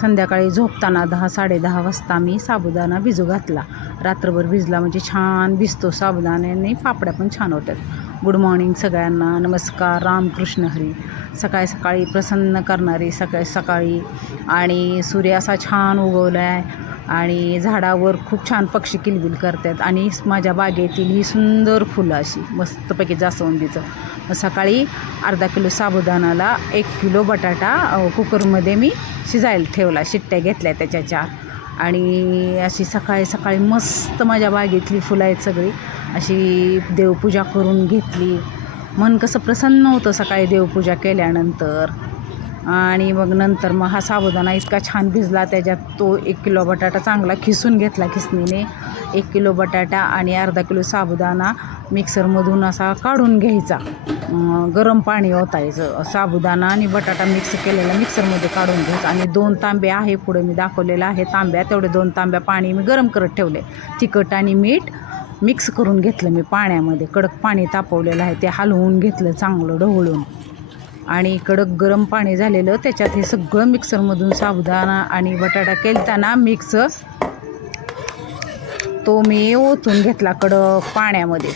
संध्याकाळी झोपताना 10-10:30 वाजता मी साबुदाणा भिजू घातला. रात्रभर भिजला म्हणजे छान भिजतो साबुदाण्याने, पापड्या पण छान होतात. गुड मॉर्निंग सगळ्यांना, नमस्कार, रामकृष्ण हरी. सकाळी सकाळी प्रसन्न करणारी सकाळी सकाळी, आणि सूर्य असा छान उगवला आहे आणि झाडावर खूप छान पक्षी किलबिल करतात आणि माझ्या बागेतील ही सुंदर फुलं अशी मस्तपैकी जास्वंदीचं. सकाळी अर्धा किलो साबुदाणाला 1 किलो बटाटा कुकरमध्ये मी शिजायला ठेवला, शिट्ट्या घेतल्या त्याच्या 4, आणि अशी सकाळी सकाळी मस्त माझ्या बागेतली फुलं आहेत सगळी. अशी देवपूजा करून घेतली. मन कसं प्रसन्न होतं सकाळी देवपूजा केल्यानंतर. आणि मग नंतर मग हा साबुदाणा इतका छान भिजला, त्याच्यात तो 1 किलो बटाटा चांगला खिसून घेतला खिसणीने. 1 किलो बटाटा आणि अर्धा किलो साबुदाणा मिक्सरमधून असा काढून घ्यायचा. गरम पाणी ओतायचं, साबुदाणा आणि बटाटा मिक्स केलेला मिक्सरमध्ये काढून घ्यायचा. आणि 2 तांबे आहे पुढे मी दाखवलेलं आहे तांब्या, तेवढे 2 तांब्या पाणी मी गरम करत ठेवले. तिखट आणि मीठ मिक्स करून घेतलं मी पाण्यामध्ये. कडक पाणी तापवलेलं आहे ते हलवून घेतलं चांगलं ढवळून. आणि कडक गरम पाणी झालेलं त्याच्यात हे सगळं मिक्सरमधून साबुदाणा आणि बटाटा केलताना मिक्स तो मी ओतून घेतला कडक पाण्यामध्ये.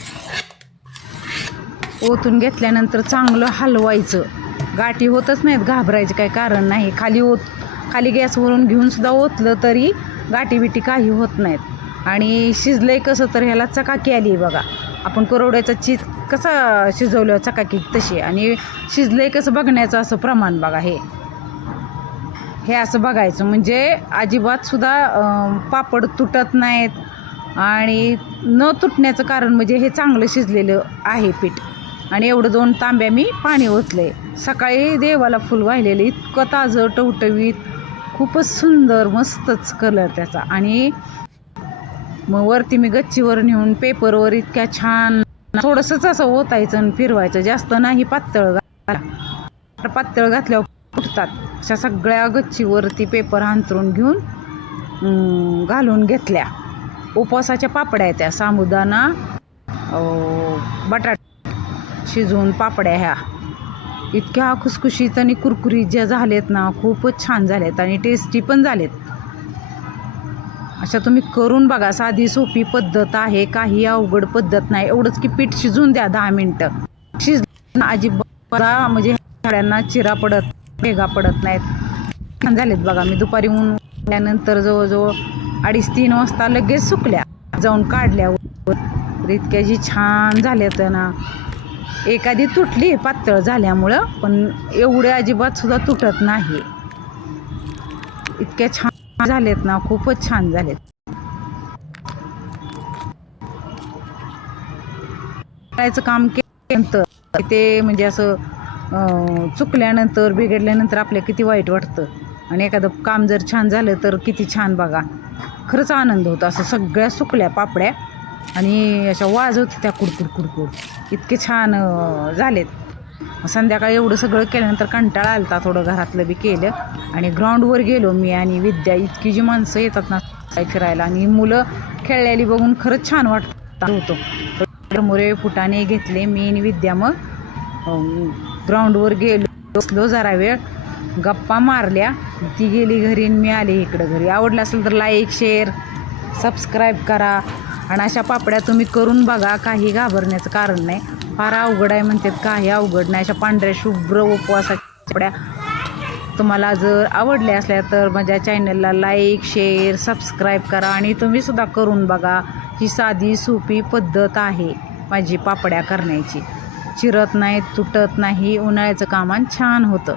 ओतून घेतल्यानंतर चांगलं हलवायचं. गाठी होतच नाहीत, घाबरायचं काही कारण नाही. खाली गॅसवरून घेऊन सुद्धा ओतलं तरी गाठी बिटी काही होत नाहीत. आणि शिजलंय कसं तर ह्याला चकाकी आली बघा. आपण कुरवड्याचा चीज कसा शिजवलं चकाकी तशी, आणि शिजलंय कसं बघण्याचं असं प्रमाण बघा. हे असं बघायचं म्हणजे अजिबात सुद्धा पापड तुटत नाहीत. आणि न तुटण्याचं कारण म्हणजे हे चांगलं शिजलेलं आहे पीठ. आणि एवढं 2 तांब्या मी पाणी ओतले. सकाळी देवाला फुल वाहिलेलं इतकं ताजं टवटवीत, खूपच सुंदर मस्तच कलर त्याचा. आणि मग वरती मी गच्चीवर नेऊन पेपरवर इतक्या छान थोडंसंच असं ओतायचं आणि फिरवायचं, जास्त नाही पातळ घातल्यावर फुटतात. अशा सगळ्या गच्चीवरती पेपर अंथरून घेऊन घालून घेतल्या. उपवासाच्या पापड्या आहेत त्या, साबुदाणा बटाटा शिजवून पापड्या ह्या इतक्या खुसखुशीत आणि कुरकुरीत ज्या झालेत ना, खूपच छान झालेत आणि टेस्टी पण झालेत. अशा तुम्ही करून बघा. साधी सोपी पद्धत आहे, काही अवघड पद्धत नाही. एवढंच की पीठ शिजून द्या 10 मिनटं. शिजलं अजिबात म्हणजे सगळ्यांना चिरा पडत भेगा पडत नाहीत. छान झालेत बघा. मी दुपारी ऊन उठल्यानंतर जवळजवळ 2:30-3 वाजता लगेच सुकल्या, जाऊन काढल्यावर इतक्या जी छान झाल्यात ना. एखादी तुटली पातळ झाल्यामुळं, पण एवढे अजिबात सुद्धा तुटत नाही. इतक्या छान झालेत ना, खूपच छान झालेत. करायचं काम केल्यानंतर ते म्हणजे असं चुकल्यानंतर बिघडल्यानंतर आपल्या किती वाईट वाटतं. आणि एखादं काम जर छान झालं तर किती छान बघा. खरंच आनंद होतो. असं सगळ्या सुकल्या पापड्या आणि अशा वाजवत त्या कुडकुड इतके छान झालेत. संध्याकाळी एवढं सगळं केल्यानंतर कंटाळा आलता, थोडं घरातलं बी केलं आणि ग्राउंडवर गेलो मी आणि विद्या. इतकी जी माणसं येतात ना फिरायला आणि मुलं खेळलेली बघून खरंच छान वाटत होतं. मुरे फुटाणे घेतले मी आणि विद्या. मग ग्राउंडवर गेलो, बसलो जरा वेळ, गप्पा मारल्या. ती गेली घरी आणि मी आले इकडं घरी. आवडलं असेल तर लाईक, शेअर, सबस्क्राईब करा. आणि अशा पापड्या तुम्ही करून बघा, काही घाबरण्याचं कारण नाही. फार अवघड आहे म्हणतात, काही अवघड नाही. अशा पांढऱ्या शुभ्र उपवासाच्या पापड्या तुम्हाला जर आवडल्या असल्या तर माझ्या चॅनलला लाईक, शेअर, सबस्क्राईब करा. आणि तुम्ही सुद्धा करून बघा. ही साधी सोपी पद्धत आहे माझी पापड्या करण्याची. चिरत नाही, तुटत नाही, उन्हाळ्याचं कामान छान होतं.